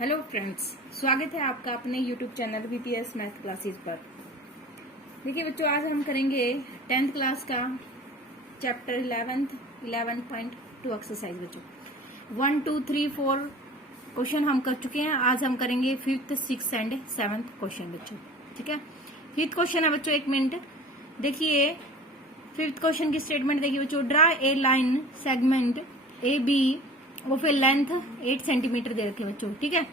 Hello friends, स्वागत है आपका अपने YouTube channel BPS math classes पर। देखिए बच्चों, आज हम करेंगे 10th क्लास का चैप्टर 11.2 एक्सरसाइज। बच्चों 1, 2, 3, 4 क्वेश्चन हम कर चुके हैं। आज हम करेंगे 5th, 6th and 7th question बच्चों। ठीक है, 5th क्वेश्चन है बच्चों। 1 मिनट देखिए 5th क्वेश्चन की स्टेटमेंट देखिए बच्चों। Draw a line segment A B of a length 8 centimetre दे रखी है बच्चों। ठीक है,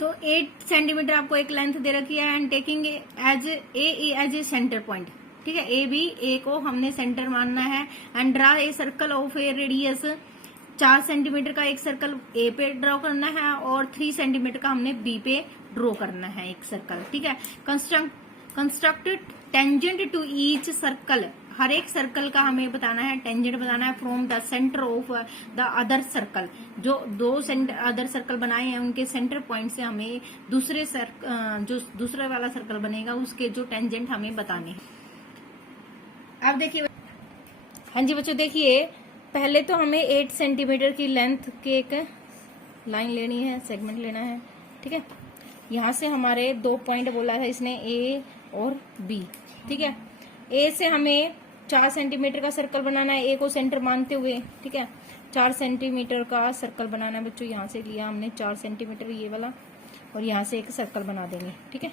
तो 8 सेंटीमीटर आपको एक लेंथ दे रखी है and taking as a centre point. ठीक है, ए बी, ए को हमने सेंटर मानना है and draw a circle of A radius 4 centimetre का एक सर्कल ए पे ड्रॉ करना है और 3 सेंटीमीटर का हमने बी पे ड्रॉ करना है एक सर्कल। ठीक है, construct tangent to each circle, हर एक सर्कल का हमें बताना है, टेंजेंट बताना है from the centre of the other circle. जो दो अदर सर्कल बनाए हैं उनके सेंटर पॉइंट से हमें जो दूसरा वाला सर्कल बनेगा उसके जो टेंजेंट हमें बताने हैं। अब देखिए, हाँ जी बच्चों, देखिए पहले तो हमें 8 सेंटीमीटर की लेंथ की एक लाइन लेनी है, सेगमेंट लेना है। ठीक है, यहाँ से हमारे 2 पॉइंट बोला है इसने, ए और बी। ठीक है, ए से हमें 4 सेंटीमीटर का सर्कल बनाना है, ए को सेंटर मानते हुए। ठीक है, 4 सेंटीमीटर का सर्कल बनाना है बच्चों। यहाँ से लिया हमने 4 सेंटीमीटर ये वाला और यहाँ से एक सर्कल बना देंगे। ठीक है,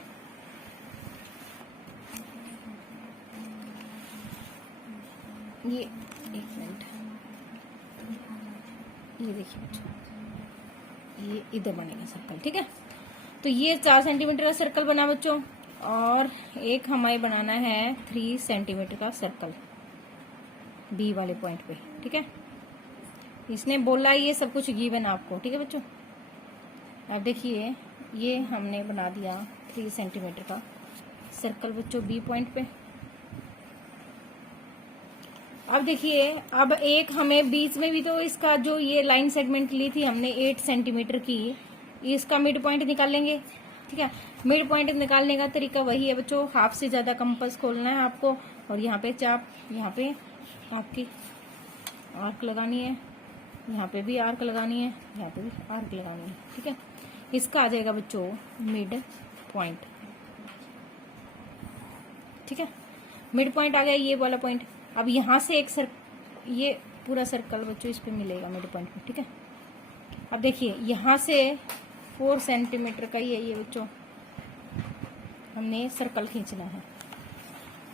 ये 1 मिनट, ये देखिए बच्चों, ये इधर बनेगा सर्कल। ठीक है, तो ये 4 सेंटीमीटर का सर्कल बना बच्चों और एक हमें बनाना है 3 सेंटीमीटर का सर्कल बी वाले पॉइंट पे। ठीक है, इसने बोला ये सब कुछ गिवन आपको। ठीक है बच्चों, अब देखिए ये हमने बना दिया 3 सेंटीमीटर का सर्कल बच्चों बी पॉइंट पे। अब देखिए, अब एक हमें बीच में भी तो इसका जो ये लाइन सेगमेंट ली थी हमने 8 सेंटीमीटर की, इसका मिड पॉइंट निकाल लेंगे। ठीक है, मिड पॉइंट निकालने का तरीका वही है बच्चों, हाफ से ज्यादा कंपास खोलना है आपको और यहाँ पे चाप, यहाँ पे आपकी आर्क लगानी है, यहाँ पे भी आर्क लगानी है, यहाँ पे भी आर्क लगानी है। ठीक है, इसका आ जाएगा बच्चों मिड पॉइंट। ठीक है, मिड पॉइंट आ गया ये वाला पॉइंट। अब यहाँ से एक ये पूरा सर्कल बच्चों इस पे मिलेगा मिड पॉइंट पे। ठीक है, अब देखिए यहाँ से 4 सेंटीमीटर का ही है ये बच्चों, हमने सर्कल खींचना है।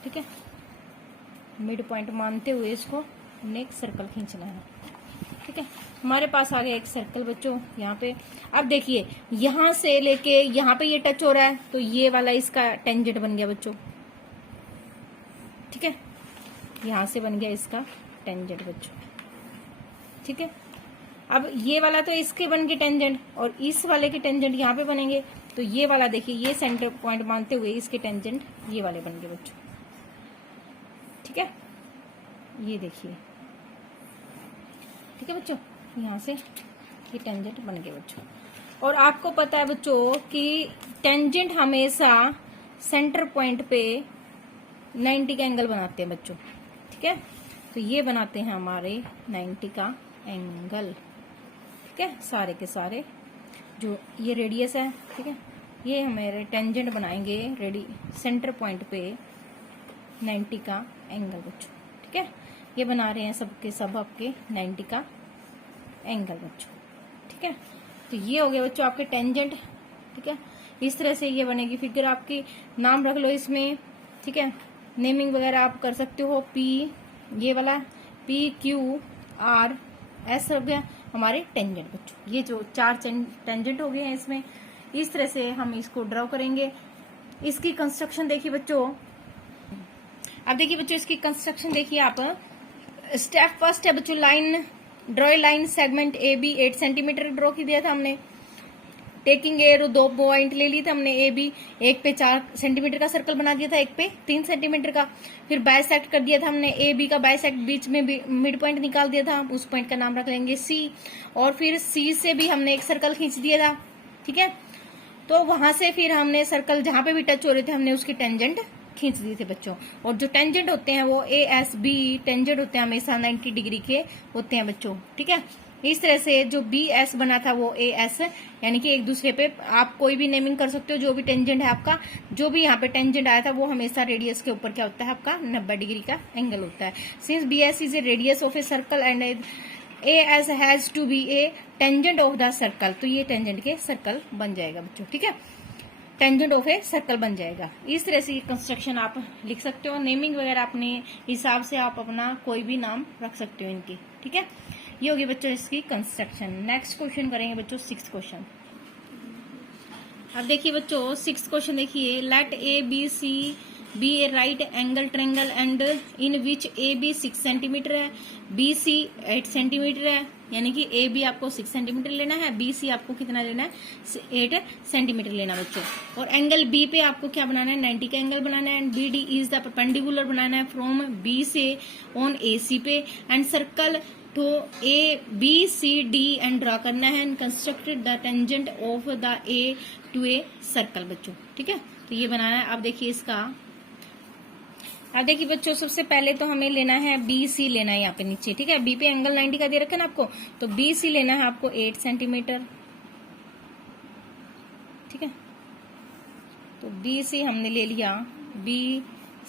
ठीक है, मिड पॉइंट मानते हुए इसको हमने एक सर्कल खींचना है। ठीक है, हमारे पास आ गया एक सर्कल बच्चों यहाँ पे। अब देखिए यहाँ से लेके यहाँ पे ये टच हो रहा है तो ये वाला इसका टेंजेंट बन गया बच्चों। ठीक है, यहाँ से बन गया इसका टेंजेंट बच्चों। ठीक है, अब ये वाला तो इसके बन गए टेंजेंट और इस वाले के टेंजेंट यहाँ पे बनेंगे, तो ये वाला देखिए ये सेंटर पॉइंट मानते हुए इसके टेंजेंट ये वाले बन गए बच्चों। ठीक है, ये देखिए। ठीक है बच्चों, यहाँ से ये टेंजेंट बन गए बच्चों। और आपको पता है बच्चों कि टेंजेंट हमेशा सेंटर पॉइंट पे 90 का एंगल बनाते हैं बच्चों। ठीक है, तो ये बनाते हैं हमारे 90 का एंगल। ठीक है, सारे के सारे जो ये रेडियस है। ठीक है, ये हमारे टेंजेंट बनाएंगे सेंटर पॉइंट पे 90 का एंगल बच्चों। ठीक है, ये बना रहे हैं सबके सब आपके 90 का एंगल बच्चों। ठीक है, तो ये हो गया बच्चों आपके टेंजेंट। ठीक है, इस तरह से ये बनेगी फिगर आपकी। नाम रख लो इसमें। ठीक है, नेमिंग वगैरह आप कर सकते हो। पी ये वाला PQRS हो गया हमारे टेंजेंट बच्चों। ये जो 4 टेंजेंट हो गए हैं इसमें, इस तरह से हम इसको ड्रॉ करेंगे। इसकी कंस्ट्रक्शन देखिए बच्चों। अब देखिए बच्चों इसकी कंस्ट्रक्शन देखिए आप। स्टेप फर्स्ट है बच्चों line, draw line segment A B 8 centimetre draw की दिया था हमने। टेकिंग ए 2 पॉइंट ले ली था हमने ए बी, एक पे 4 सेंटीमीटर का सर्कल बना दिया था, एक पे 3 सेंटीमीटर का। फिर बाइसेक्ट कर दिया था हमने ए बी का बाइसेक्ट, बीच में मिड पॉइंट निकाल दिया था, उस पॉइंट का नाम रख लेंगे सी। और फिर सी से भी हमने एक सर्कल खींच दिया था। ठीक है, तो वहां से फिर हमने सर्कल जहां पे भी टच हो रहे थे हमने उसकी टेंजेंट खींच दिए थे बच्चों। और जो टेंजेंट होते हैं वो ASB टेंजेंट होते हैं, हमेशा 90 डिग्री के होते हैं बच्चों। ठीक है, इस तरह से जो बी एस बना था वो ए एस, यानी कि एक दूसरे पे आप कोई भी नेमिंग कर सकते हो। जो भी टेंजेंट है आपका, जो भी यहाँ पे टेंजेंट आया था वो हमेशा रेडियस के ऊपर क्या होता है आपका 90 डिग्री का एंगल होता है। Since B S is a radius of a circle and A S has to be a tangent of the circle, तो ये टेंजेंट के सर्कल बन जाएगा बच्चों, ठीक है, टेंजेंट ऑफ ए सर्कल बन जाएगा। इस तरह से कंस्ट्रक्शन आप लिख सकते हो। नेमिंग वगैरह अपने हिसाब से आप अपना कोई भी नाम रख सकते हो इनकी, ठीक है। ये होगी बच्चों इसकी कंस्ट्रक्शन। नेक्स्ट क्वेश्चन करेंगे बच्चों 6th क्वेश्चन। अब देखिए बच्चों 6th क्वेश्चन देखिए, let A B C be a right angle triangle and in which A B 6 centimetre है, बी सी 8 सेंटीमीटर है, यानी कि ए बी आपको 6 सेंटीमीटर लेना है, बी सी आपको कितना लेना है 8 सेंटीमीटर लेना बच्चों। और एंगल बी पे आपको क्या बनाना है 90 का एंगल बनाना है। And B D is the perpendicular बनाना है फ्रॉम बी से ऑन ए सी पे, एंड सर्कल तो A B C D and draw करना है, and constructed the tangent of the a to a circle बच्चों, ठीक है। तो ये बनाना है। अब देखिए इसका, अब देखिए बच्चों सबसे पहले तो हमें लेना है बी सी लेना है यहाँ पे नीचे, ठीक है। बी पे एंगल 90 का दे रखा है ना आपको, तो बी सी लेना है आपको 8 सेंटीमीटर, ठीक है। तो बी सी हमने ले लिया, बी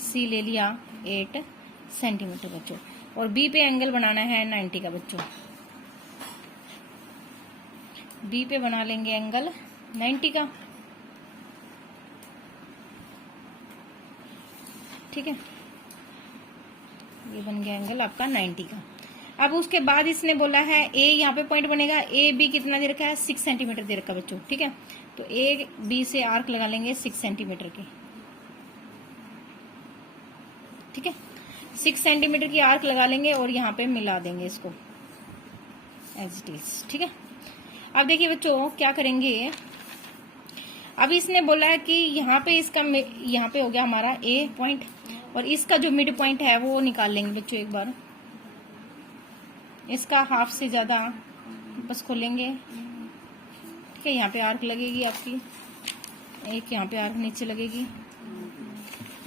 सी ले लिया 8 सेंटीमीटर बच्चों। और बी पे एंगल बनाना है 90 का बच्चों। बी पे बना लेंगे एंगल 90 का, ठीक है। ये बन गया एंगल आपका 90 का। अब उसके बाद इसने बोला है ए यहाँ पे पॉइंट बनेगा, ए बी कितना दे रखा है 6 सेंटीमीटर दे रखा है बच्चों, ठीक है। तो ए बी से आर्क लगा लेंगे 6 सेंटीमीटर के, ठीक है। 6 सेंटीमीटर की आर्क लगा लेंगे और यहाँ पे मिला देंगे इसको एज इट इज, ठीक है। अब देखिए बच्चों क्या करेंगे, अब इसने बोला है कि यहाँ पे इसका, यहाँ पे हो गया हमारा ए पॉइंट, और इसका जो मिड पॉइंट है वो निकाल लेंगे बच्चों एक बार। इसका हाफ से ज्यादा बस खोलेंगे, ठीक है। यहाँ पे आर्क लगेगी आपकी, एक यहाँ पे आर्क नीचे लगेगी,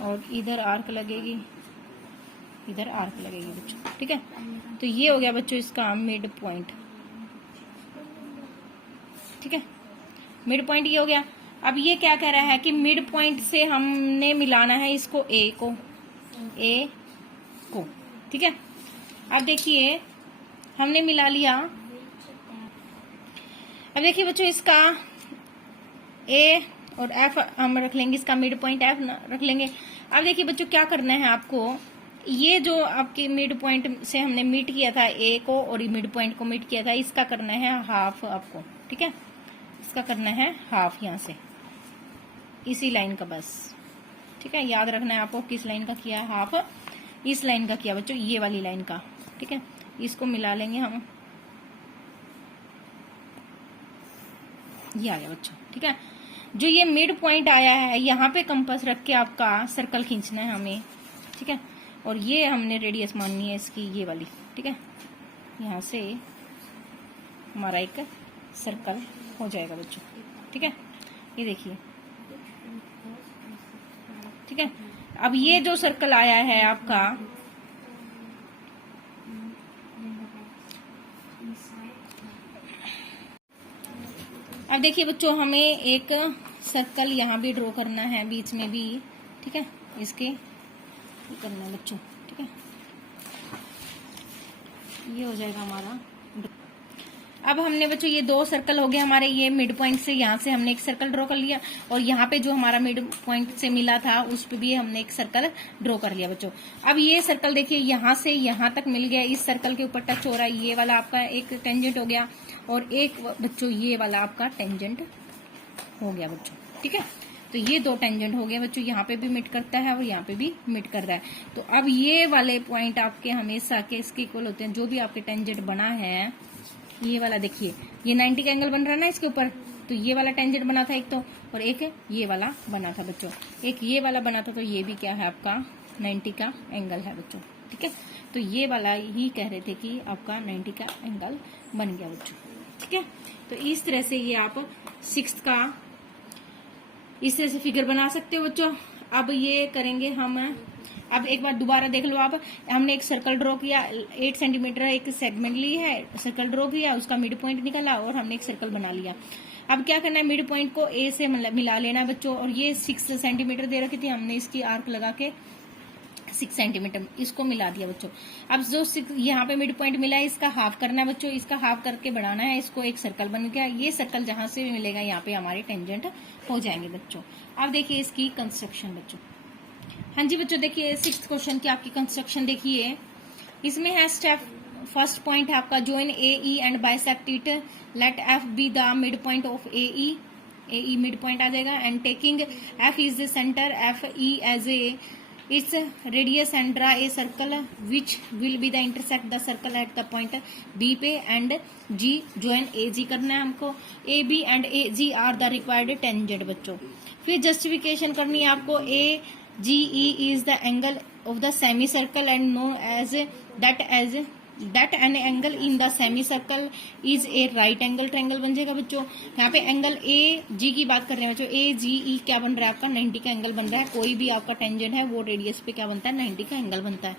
और इधर आर्क लगेगी, इधर आर्क लगेगी बच्चों, ठीक है। तो ये हो गया बच्चों इसका मिड पॉइंट, ठीक है। मिड पॉइंट ये हो गया। अब ये क्या कह रहा है कि मिड पॉइंट से हमने मिलाना है इसको ए को, ए को, ठीक है। अब देखिए हमने मिला लिया। अब देखिए बच्चों इसका ए और एफ हम रख लेंगे, इसका मिड पॉइंट एफ रख लेंगे। अब देखिए बच्चों क्या करना है आपको, ये जो आपके मिड पॉइंट से हमने मीट किया था ए को और मिड पॉइंट को मीट किया था, इसका करना है हाफ आपको, ठीक है। इसका करना है हाफ यहाँ से, इसी लाइन का बस, ठीक है। याद रखना है आपको किस लाइन का किया है, हाफ इस लाइन का किया बच्चों, ये वाली लाइन का, ठीक है। इसको मिला लेंगे हम, ये आ गया बच्चों, ठीक है। जो ये मिड पॉइंट आया है यहाँ पे कंपास रख के आपका सर्कल खींचना है हमें, ठीक है। और ये हमने रेडियस माननी है इसकी ये वाली, ठीक है। यहाँ से हमारा एक सर्कल हो जाएगा बच्चों, ठीक है। ये देखिए, ठीक है। अब ये जो सर्कल आया है आपका, अब देखिए बच्चों हमें एक सर्कल यहाँ भी ड्रॉ करना है बीच में भी, ठीक है। इसके करना है बच्चों, ठीक है। ये हो जाएगा हमारा। अब हमने बच्चों ये 2 सर्कल हो गए हमारे, ये मिड पॉइंट से यहाँ से हमने एक सर्कल ड्रॉ कर लिया, और यहाँ पे जो हमारा मिड पॉइंट से मिला था उस पे भी हमने एक सर्कल ड्रॉ कर लिया बच्चों। अब ये सर्कल देखिए यहाँ से यहाँ तक मिल गया, इस सर्कल के ऊपर टच हो रहा है, ये वाला आपका एक टेंजेंट हो गया, और एक बच्चों ये वाला आपका टेंजेंट हो गया बच्चों, ठीक है। तो ये 2 टेंजेंट हो गया बच्चों, यहाँ पे भी मिट करता है और यहाँ पे भी मिट कर रहा है। तो अब ये वाले पॉइंट आपके हमेशा के इसके इक्वल होते हैं, जो भी आपके टेंजेंट बना है। ये वाला देखिए, ये 90 का एंगल बन रहा है ना इसके ऊपर, तो ये वाला टेंजेंट बना था एक तो, और एक ये वाला बना था बच्चों, एक ये वाला बना था, तो ये भी क्या है आपका 90 का एंगल है बच्चों, ठीक है। तो ये वाला ही कह रहे थे कि आपका 90 का एंगल बन गया बच्चों, ठीक है। तो इस तरह से ये आप 6th का इस तरह से फिगर बना सकते हो बच्चों। अब ये करेंगे हम, अब एक बार दोबारा देख लो आप, हमने एक सर्कल ड्रॉ किया, 8 सेंटीमीटर एक सेगमेंट ली है, सर्कल ड्रॉ किया, उसका मिड पॉइंट निकला और हमने एक सर्कल बना लिया। अब क्या करना है, मिड पॉइंट को ए से मिला लेना है बच्चों। और ये 6 सेंटीमीटर दे रखी थी, हमने इसकी आर्क लगा के 6 सेंटीमीटर इसको मिला दिया बच्चों। अब जो यहाँ पे मिड पॉइंट मिला है इसका हाफ करना है बच्चों, इसका हाफ करके बढ़ाना है इसको, एक सर्कल बन गया। ये सर्कल जहां से भी मिलेगा यहाँ पे हमारे टेंजेंट हो जाएंगे बच्चों। अब देखिए इसकी कंस्ट्रक्शन बच्चों। हाँ जी बच्चों, देखिए 6th क्वेश्चन की आपकी कंस्ट्रक्शन देखिए। इसमें है स्टेप फर्स्ट पॉइंट है आपका, join AE and bisect it, let F be the midpoint of AE mid point आ जाएगा, and taking F is the center, FE as a its radius and draw a circle which will be the intersect the circle at the point B पे and G join AG करना है हमको। AB and AG are the required tangent बच्चों। फिर justification करनी है आपको, AGE is the angle of the semicircle and known as that an angle in the semicircle is a right angle triangle बन जाएगा बच्चों। यहाँ पे एंगल AG की बात कर रहे हैं बच्चों, AGE क्या बन रहा है आपका 90 का एंगल बन रहा है। कोई भी आपका टेंजेंट है वो रेडियस पे क्या बनता है 90 का एंगल बनता है।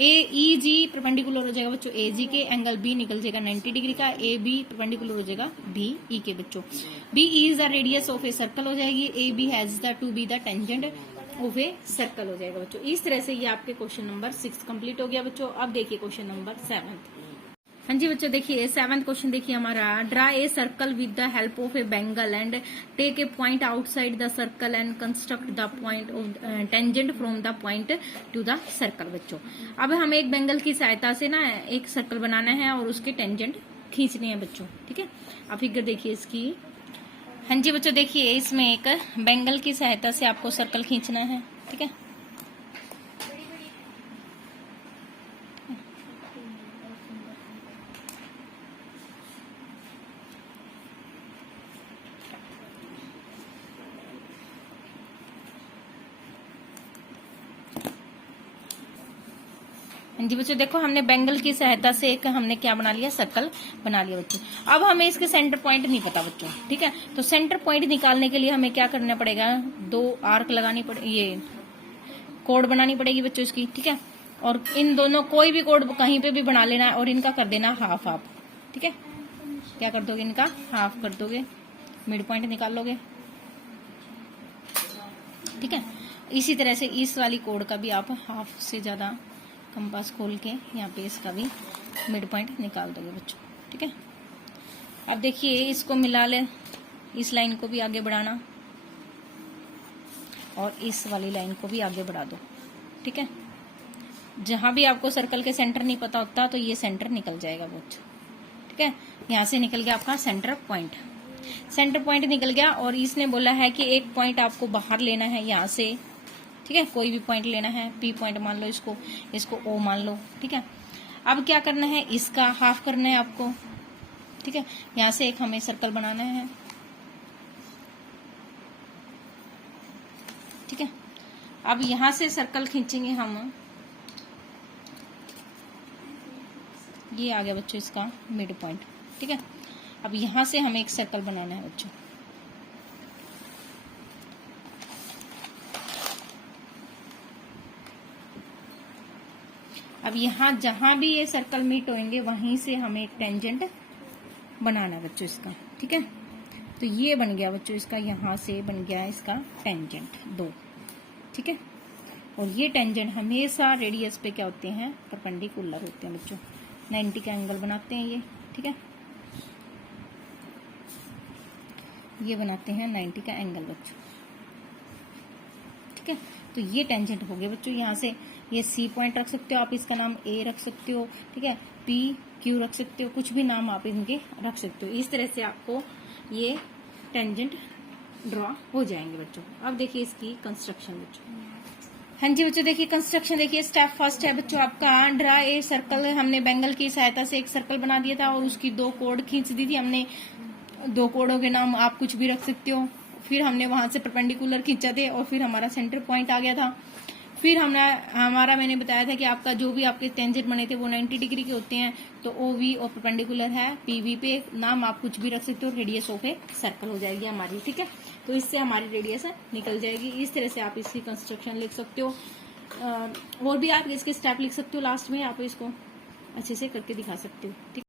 AEG परपेंडिकुलर हो जाएगा बच्चों AG के, एंगल B निकल जाएगा 90 डिग्री का, AB परपेंडिकुलर हो जाएगा BE के बच्चों। BE is the radius of a circle हो जाएगी, AB has the to be the tangent of a circle हो जाएगा बच्चों। इस तरह से ये आपके क्वेश्चन नंबर 6 कंप्लीट हो गया बच्चों। अब देखिए क्वेश्चन नंबर 7। हाँ जी बच्चों, देखिए 7th क्वेश्चन देखिए हमारा, draw a circle with the help of a bangle and take a point outside the circle and construct the point of tangent from the point to the circle बच्चों। अब हमें एक बेंगल की सहायता से ना एक सर्कल बनाना है और उसके टेंजेंट खींचने हैं बच्चों, ठीक है। अब फिगर देखिए इसकी। हाँ जी बच्चों, देखिए इसमें एक बेंगल की सहायता से आपको सर्कल खींचना है, ठीक है। जी बच्चों, देखो हमने बेंगल की सहायता से एक हमने क्या बना लिया, सर्कल बना लिया बच्चों। अब हमें इसके सेंटर पॉइंट नहीं पता बच्चों, ठीक है। तो सेंटर पॉइंट निकालने के लिए हमें क्या करना पड़ेगा, 2 आर्क लगानी पड़ेगी, ये कोड बनानी पड़ेगी बच्चों इसकी, ठीक है। और इन दोनों कोई भी कोड कहीं पे भी बना लेना है और इनका कर देना हाफ हाफ, ठीक है। क्या कर दोगे, इनका हाफ कर दोगे, मिड पॉइंट निकाल लोगे, ठीक है। इसी तरह से इस वाली कोड का भी आप हाफ से ज्यादा कंपास खोल के यहाँ पे इसका भी मिड पॉइंट निकाल दोगे बच्चों, ठीक है। अब देखिए इसको मिला ले, इस लाइन को भी आगे बढ़ाना और इस वाली लाइन को भी आगे बढ़ा दो, ठीक है। जहां भी आपको सर्कल के सेंटर नहीं पता होता तो ये सेंटर निकल जाएगा बच्चों, ठीक है। यहाँ से निकल गया आपका सेंटर पॉइंट, सेंटर पॉइंट निकल गया। और इसने बोला है कि एक पॉइंट आपको बाहर लेना है यहाँ से, ठीक है। कोई भी पॉइंट लेना है, P पॉइंट मान लो इसको O मान लो, ठीक है। अब क्या करना है, इसका हाफ करना है आपको, ठीक है। यहाँ से एक हमें सर्कल बनाना है, ठीक है। अब यहाँ से सर्कल खींचेंगे हम, ये आ गया बच्चों इसका मिड पॉइंट, ठीक है। अब यहाँ से हमें एक सर्कल बनाना है बच्चों, अब यहाँ जहां भी ये सर्कल मीट होंगे वहीं से हमें एक टेंजेंट बनाना है बच्चों इसका, ठीक है। तो ये बन गया बच्चों इसका, यहाँ से बन गया इसका टेंजेंट 2, ठीक है। और ये टेंजेंट हमेशा रेडियस पे क्या होते हैं, परपेंडिकुलर होते हैं बच्चों, 90 का एंगल बनाते हैं ये, ठीक है। ये बनाते हैं 90 का एंगल बच्चों, ठीक है। तो ये टेंजेंट हो गए बच्चों। यहाँ से ये C पॉइंट रख सकते हो आप, इसका नाम A रख सकते हो, ठीक है। P Q रख सकते हो, कुछ भी नाम आप इनके रख सकते हो। इस तरह से आपको ये टेंजेंट ड्रॉ हो जाएंगे बच्चों। अब देखिए इसकी कंस्ट्रक्शन बच्चों। हाँ जी बच्चों, देखिए कंस्ट्रक्शन देखिए, स्टेप फर्स्ट है बच्चों आपका, ड्रा ए सर्कल। हमने बेंगल की सहायता से एक सर्कल बना दिया था और उसकी 2 कोड खींच दी थी हमने। 2 कोडों के नाम आप कुछ भी रख सकते हो। फिर हमने वहां से परपेंडिकुलर खींचा थे और फिर हमारा सेंटर पॉइंट आ गया था। फिर हमारा मैंने बताया था कि आपका जो भी आपके टेंजेंट बने थे वो 90 डिग्री के होते हैं, तो OV और परपेंडिकुलर है PV पे, नाम आप कुछ भी रख सकते हो, रेडियस ऑफ ए सर्कल हो जाएगी हमारी, ठीक है। तो इससे हमारी रेडियस निकल जाएगी। इस तरह से आप इसकी कंस्ट्रक्शन लिख सकते हो, और भी आप इसके स्टेप लिख सकते हो, लास्ट में आप इसको अच्छे से करके दिखा सकते हो, ठीक।